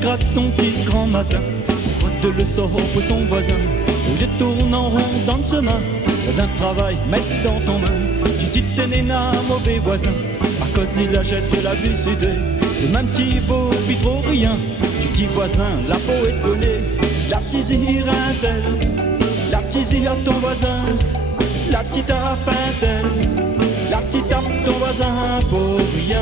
gratte ton petit grand matin, frotte le sort pour ton voisin. Au lieu de tourner en rond dans le chemin, d'un travail, mettre dans ton main. Tu dis t'es néna, mauvais voisin, à cause il achète de la publicité. Le même petit beau, puis trop rien. Tu dis voisin, la peau espionner. La petite irintel, la petite à ton voisin, la petite à pintel, la petite à ton voisin pour rien.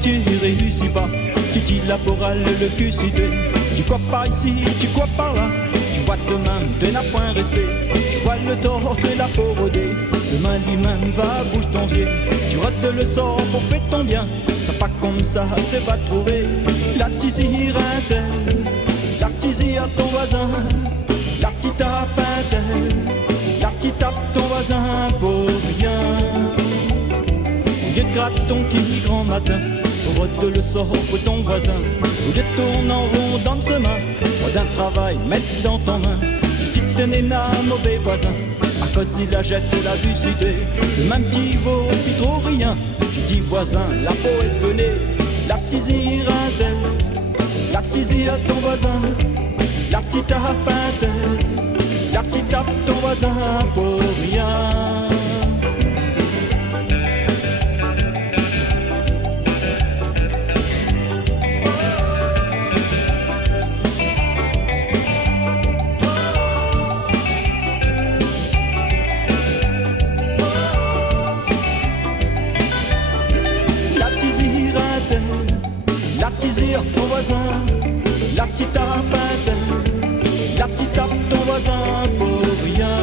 Tu réussis pas, tu dis la morale, le cul sidé. Tu crois par ici, tu crois par là. Tu vois demain, de n'a point respect. Tu vois le tort de la pauvreté. Demain lui-même va bouge ton pied. Tu rates le sort pour faire ton bien. C'est pas comme ça, te va trouver. La petite irintel, la petite à ton voisin, la petite à pintel, la petite à ton voisin pour rien. Vieux gratte ton qui grand matin, rote le sort pour ton voisin. Au lieu de tourner en rond dans le chemin, moi d'un travail, mettre dans ton main. Tu dis t'es néna, mauvais voisin, à cause il achète de la publicité. Le même petit vaut, puis trop rien. Tu dis voisin, la peau espionner, la petite irintel, la petite à ton voisin, la petite à pintel, la petite à ton voisin pour rien. La petite à ton voisin, la petite à pintel, la petite à ton voisin pour rien.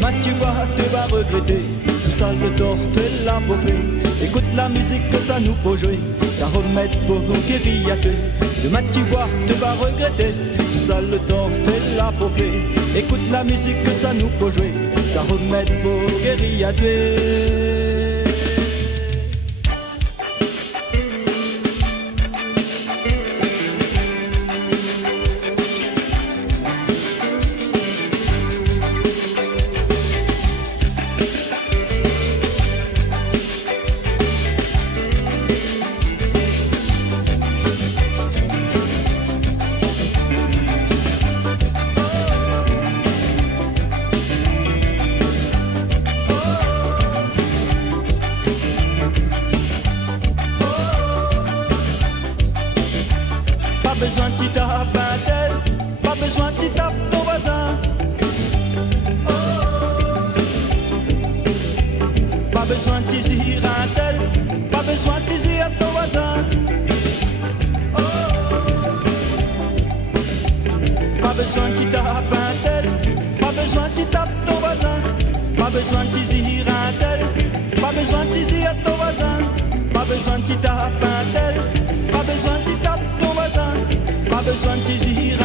Mais tu vois, tu vas regretter, tout ça le tort te l'a pas fait. Écoute la musique que ça nous peut jouer, ça remet pour guérillater. Demain tu vois, tu vas regretter, tout ça le tort te l'a pas fait. Écoute la musique que ça nous peut jouer, ça remet pour guérillater. Pas besoin de t'y taper un tel, pas besoin de t'y taper ton voisin. Pas besoin de t'y dire un tel, pas besoin de t'y dire ton voisin. Pas besoin de t'y taper un tel, pas besoin de t'y taper ton voisin. Pas besoin de t'y dire un tel, pas besoin de t'y dire ton voisin. Pas besoin de t'y taper un tel, pas besoin de t'y taper ton voisin. Pas besoin de t'y dire